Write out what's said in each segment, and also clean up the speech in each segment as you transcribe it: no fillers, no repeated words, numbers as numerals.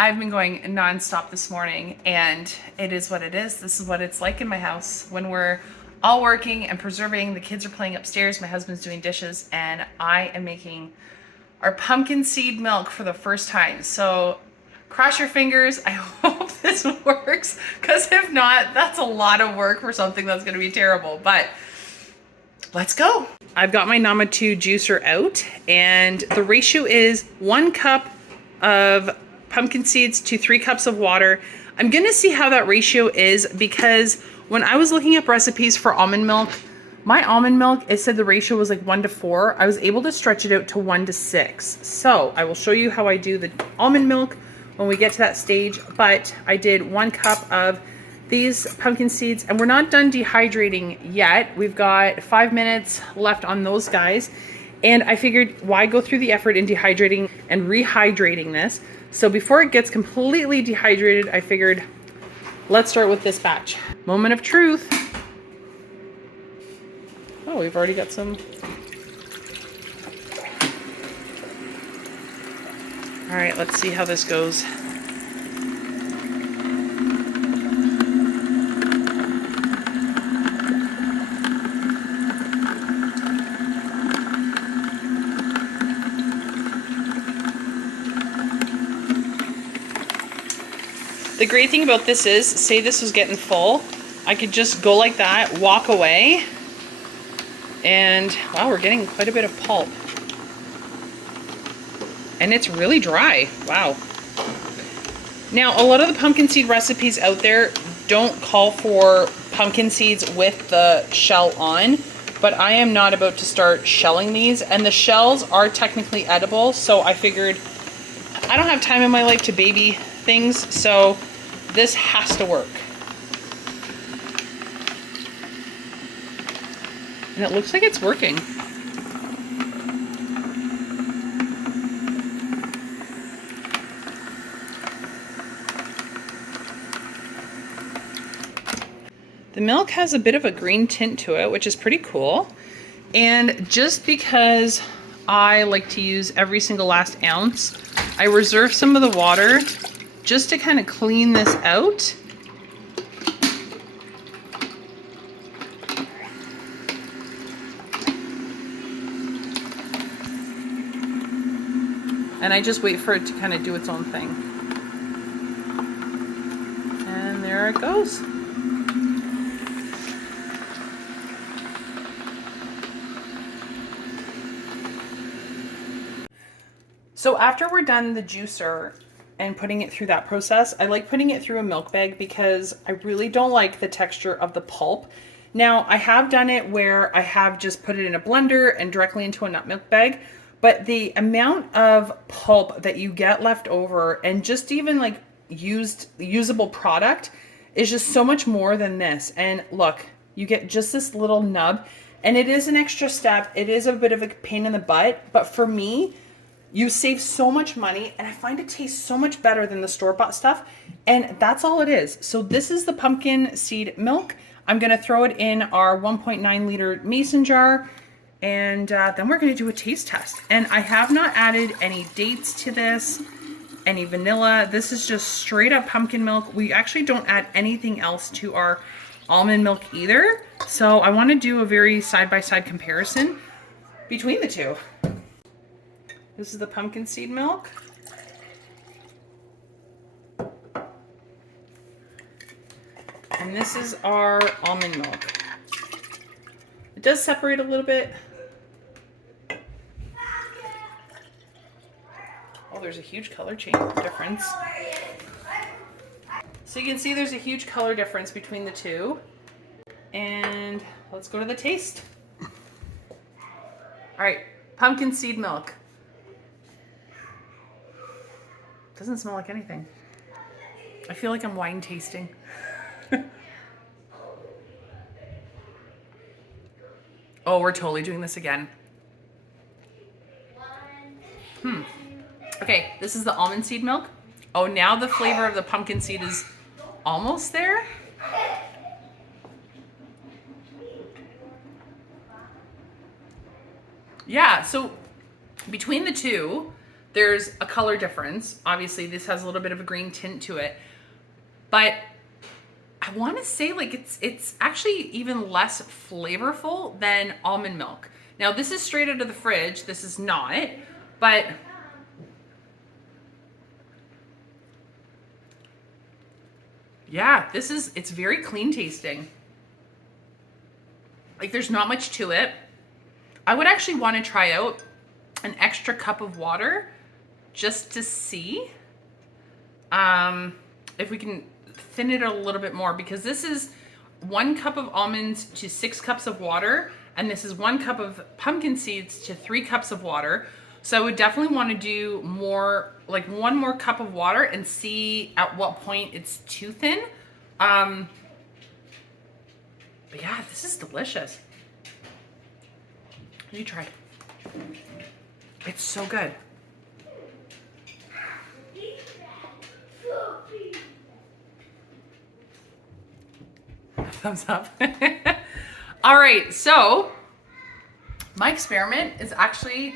I've been going nonstop this morning, and it is what it is. This is what it's like in my house when we're all working and preserving. The kids are playing upstairs, my husband's doing dishes, and I am making our pumpkin seed milk for the first time. So cross your fingers. I hope this works, because if not, that's a lot of work for something that's going to be terrible. But let's go. I've got my Nama 2 juicer out, and the ratio is 1 cup of pumpkin seeds to 3 cups of water. I'm gonna see how that ratio is, because when I was looking up recipes for almond milk, my almond milk, it said the ratio was like 1 to 4. I was able to stretch it out to 1 to 6. So I will show you how I do the almond milk when we get to that stage. But I did 1 cup of these pumpkin seeds, and we're not done dehydrating yet. We've got 5 minutes left on those guys. And I figured, why go through the effort in dehydrating and rehydrating this? So before it gets completely dehydrated, I figured, let's start with this batch. Moment of truth. Oh, we've already got some. All right, let's see how this goes. The great thing about this is, say this was getting full, I could just go like that, walk away, and wow, we're getting quite a bit of pulp. And it's really dry, wow. Now, a lot of the pumpkin seed recipes out there don't call for pumpkin seeds with the shell on, but I am not about to start shelling these, and the shells are technically edible, so I figured I don't have time in my life to baby things, so this has to work. And it looks like it's working. The milk has a bit of a green tint to it, which is pretty cool. And just because I like to use every single last ounce, I reserve some of the water just to kind of clean this out. And I just wait for it to kind of do its own thing. And there it goes. So after we're done the juicer and putting it through that process, I like putting it through a milk bag because I really don't like the texture of the pulp. Now, I have done it where I have just put it in a blender and directly into a nut milk bag, but the amount of pulp that you get left over and just even like usable product is just so much more than this. And look, you get just this little nub, and it is an extra step. It is a bit of a pain in the butt, but for me, you save so much money, and I find it tastes so much better than the store-bought stuff, and that's all it is. So this is the pumpkin seed milk. I'm gonna throw it in our 1.9 liter mason jar, and then we're gonna do a taste test. And I have not added any dates to this, any vanilla. This is just straight up pumpkin milk. We actually don't add anything else to our almond milk either. So I wanna do a very side-by-side comparison between the two. This is the pumpkin seed milk. And this is our almond milk. It does separate a little bit. Oh, there's a huge color change difference. So you can see there's a huge color difference between the two. And let's go to the taste. All right, pumpkin seed milk. Doesn't smell like anything. I feel like I'm wine tasting. Oh, we're totally doing this again. Okay, this is the almond seed milk. Oh, now the flavor of the pumpkin seed is almost there. Yeah, so between the two, there's a color difference. Obviously, this has a little bit of a green tint to it, but I want to say like it's actually even less flavorful than almond milk. Now, this is straight out of the fridge. This is not, but yeah, it's very clean tasting. Like there's not much to it. I would actually want to try out an extra cup of water just to see if we can thin it a little bit more, because this is 1 cup of almonds to 6 cups of water, and this is 1 cup of pumpkin seeds to 3 cups of water. So I would definitely want to do more, like 1 more cup of water, and see at what point it's too thin. But yeah, this is delicious. You try. It's so good. Thumbs up. All right, so my experiment is actually,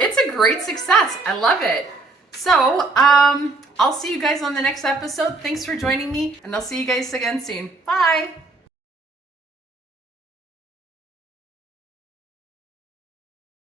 it's a great success. I love it. So I'll see you guys on the next episode. Thanks for joining me, and I'll see you guys again soon. Bye.